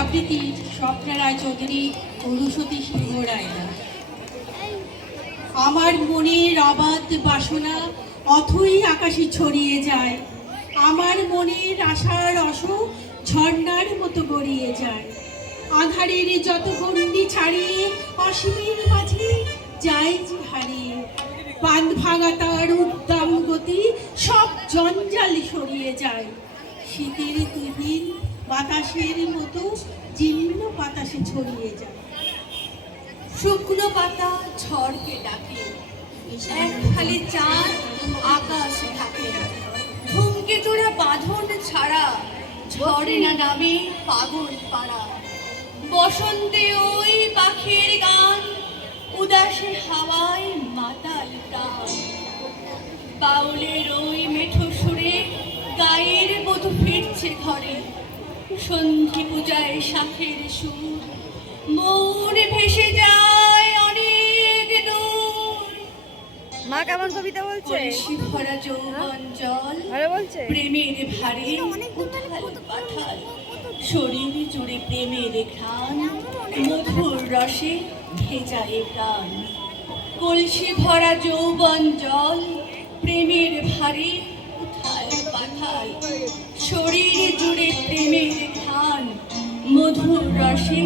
আবৃত্তি স্বপ্না রায় চৌধুরী, অনুসতী সিংহ রায়না। আমার মনের অবাধ বাসনা অথই আকাশে ছড়িয়ে যায়, আমার মনের আশার রস ঝর্ণার মতো গড়িয়ে যায়। আধারের যত গণ্ডি ছাড়িয়ে অসীমের মাঝে যায় যে হারিয়ে, বাঁধ ভাঙা তার উদ্দাম গতি সব জঞ্জাল সরিয়ে যায়। শীতের তুহিন বাতাসের মতো জীর্ণ বাতাসে ছড়িয়ে যায়। শুকনো পাতা ঝড়কে ডাকে, এক খালি চাঁদ আকাশ ঢাকে। ধূমকেতুরা বাঁধন ছাড়া ঝড়ে না নামে পাগল পাড়া। বসন্তে ওই পাখির গান, উদাসে হাওয়ায় মাতাল প্রাণ। বাউলের ওই মেঠো সুরে গায়ের বধূ ফিরছে ঘরে। সন্ধি পূজায় শাঁখের সুর, মন ভেসে যায় অনেক দূর। মা কেমন কবিতা বলছে? কলসি ভরা যৌবন জল, ভালো বলছে। প্রেমের ভারে উথাল পাথাল। শরীর জুড়ে প্রেমের ঘ্রাণ, মধুর রসে ভেজায় প্রাণ। কলসি ভরা যৌবন জল, প্রেমের ভারে উথাল পাথাল। শরীর জুড়ে প্রেমের ঘ্রাণ, মধুর রসে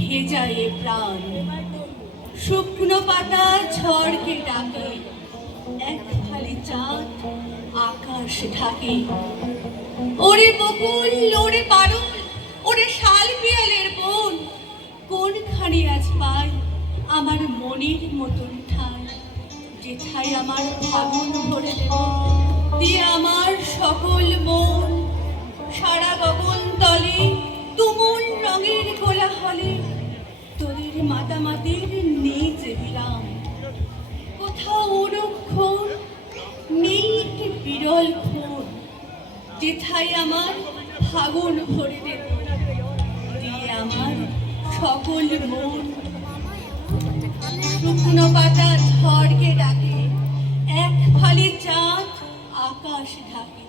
ভেজায় প্রাণ। শুকনো পাতা ঝড়কে ডাকে, এক ফালি চাঁদ আকাশ ঢাকে। ওরে বকুল, ওরে পারুল, ওরে শাল পিয়ালের বোন, কোনখানে আজ পাই আমার মনের মতন ঠাই। যেথায় আমার ফাগুন ভরে দিয়ে আমার সকল মন। সারা গগন তলে তুমুল রঙের কোলাহলে তোদের মাতামাতির নেই যে বিরাম। কোথাও অনুক্ষণ নেই একটি বিরল ক্ষণ, যেথায় আমার ফাগুন ভরে দেব দিয়ে আমার সকল মন। শুকনো পাতা ঝড়কে ডাকে, এক ফালি চাঁদ আকাশ ঢাকে।